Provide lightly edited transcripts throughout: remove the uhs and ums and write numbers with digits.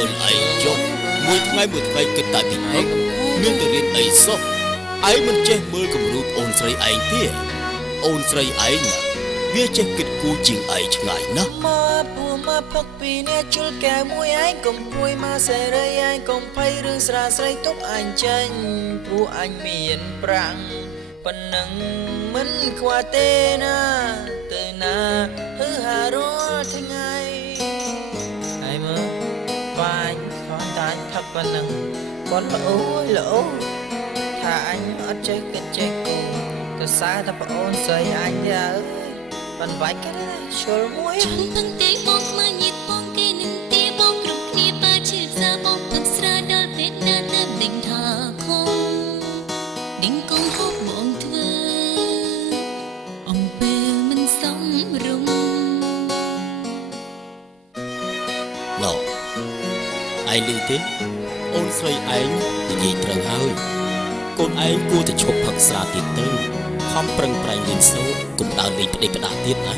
មើលឯងចុះមួយថ្ងៃគិតតែពីហឹកមានតែរៀនអីសោះឯងមិនចេះមើលគំរូអូនស្រីឯងទេអូនស្រីឯងវាចេះគិតគូរជាងឯងឆ្ងាយណាស់មកផឹកពីអ្នកជុលកែមួយឯងកុំពួយមកសេរីឯងកុំភ័យរឿងស្រាស្រីទុកអញចេញព្រោះអញមានប្រាំងប៉ុណ្ណឹងមិនខ្វះទេណាទៅណាហឺហារាល់ថ្ងៃហើយមើលបាញ់តាញ់ផឹកប៉ុណ្ណឹងគាត់ល្អថាអញអត់ចេះគិតចេះគូទៅសារតែប្អូនស្រីអញទេអើយបានវាយគេជុលមួយចង់ទាំងទេបងខ្មៅញៀតបងគេនឹងទីបងគ្រប់គ្នាបើជឿសាបងទឹកស្រាដល់ពេលណាទៅដេញថាខំដេញកងហូបបងធ្វើអំពេលមិនសមរម្យណ៎ឯងឮទេអូនស្រីឯងនិយាយត្រូវហើយកូនឯងគួរតែឈប់ផឹកស្រាទៀតទៅខំប្រឹងប្រែងរៀនសូត្រកុំដើរលេងផ្ដេសផ្ដាស់ទៀតណា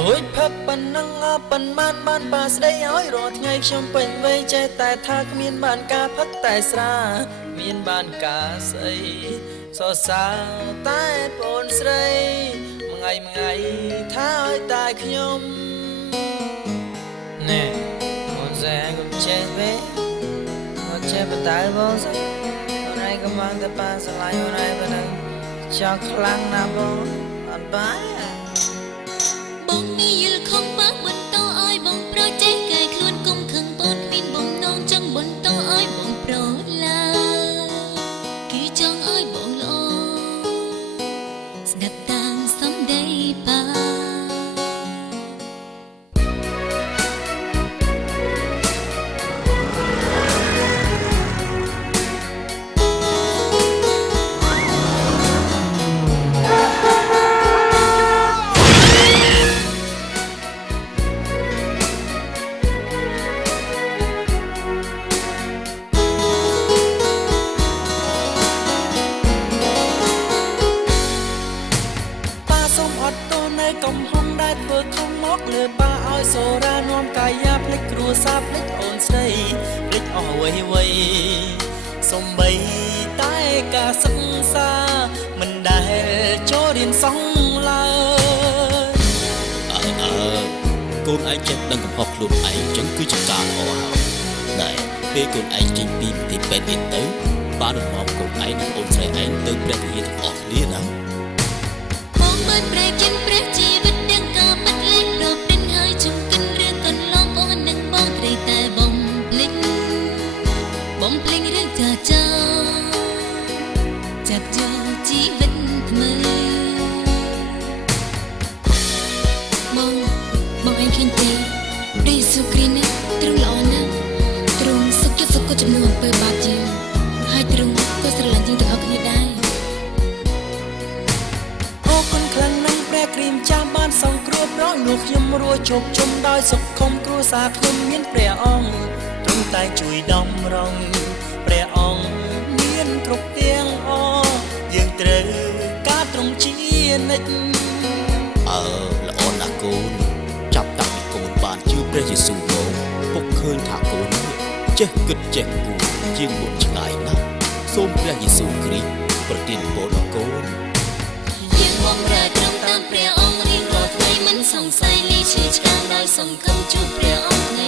អូយផឹកប៉ុណ្ណឹងប៉ុន្មានបានប៉ាស្ដីឲ្យរាល់ថ្ងៃខ្ញុំពេញវ័យចេះតែថាគ្មានបានការផឹកតែស្រាមានបានការស្អីសរសើរតែប្អូនស្រីមួយថ្ងៃថាឲ្យតែខ្ញុំណែអូនស្រីឯងកុំចេះទេអត់ចេះបតើបងស្រីអូនឯងកំពុងតែប៉ាស្រឡាញ់អូនឯងប៉ុណ្ណឹងចង់ខ្លាំងណាស់បងអត់បាយបងងាយយល់ខំបើបន្តឲ្យបងប្រចេះកែខ្លួនកុំខឹងបងគ្មានបំណងចង់បន្តឲ្យបងប្រឡាគឺចង់ឲ្យបងល្អស្ដាប់តាមសំដីប៉ាកំហុងដែលធ្វើខំមកលើប៉ាឲ្យសូរ៉ានាំកាយាភ្លេចគ្រួសារភ្លេចអូនស្រីភ្លេចអស់អ្វីសំបីតែការសិក្សាមិនដែលចូលរៀនសងឡើយកូនឯងចេះដឹងកំហុសខ្លួនឯងចឹងគឺជាការល្អហើយតែពេលកូនឯងចេញពីប្រទេសពេទ្យទៀតទៅបានរំលងកូនឯងនិងអូនស្រីឯងទៅព្រះវិហារទាំងអស់គ្នាណាបងបានប្រែចិនព្រះជីវិតទាំងការបាត់លេខដល់ព្រិនហើយជុំកិនរឿងកន្លងបងនឹងបងត្រីតែបងភ្លេចរឿងចាចាប់យកជីវិតថ្មីបងឯងឃើញទេព្រះយេស៊ូវគ្រីស្ទនេះទ្រង់ល្អណាស់ទ្រង់សុខចិត្តសុខជំនួសអំពើបាបជាហើយទ្រង់ក៏ស្រឡាញ់យើងទាំងអស់គ្នាដែរព្រះគ្រីស្ទចាស់បានសង្គ្រោះប្រោះនោះខ្ញុំរួចជោគជុំដោយសុខុមគ្រួសារខ្ញុំមានព្រះអង្គទ្រង់តែជួយដំរងព្រះអង្គមានគ្រប់ទាំងអយើងត្រូវការទ្រង់ជានិច្ចល្អណាស់កូនចាប់តាំងពីកូនបានជឿព្រះយេស៊ូវមកពុកឃើញថាកូនចេះគិតចេះគូរជាងមុនឆ្ងាយណាស់សូមព្រះយេស៊ូវគ្រីស្ទប្រទានពរដល់កូនយើងបងរើត្រង់តាមព្រះអង្គរៀងរាល់ថ្ងៃមិនសង្ស័យលីឈឺឆ្កាងដោយសង្ឃឹមជួបព្រះអង្គថ្ងៃ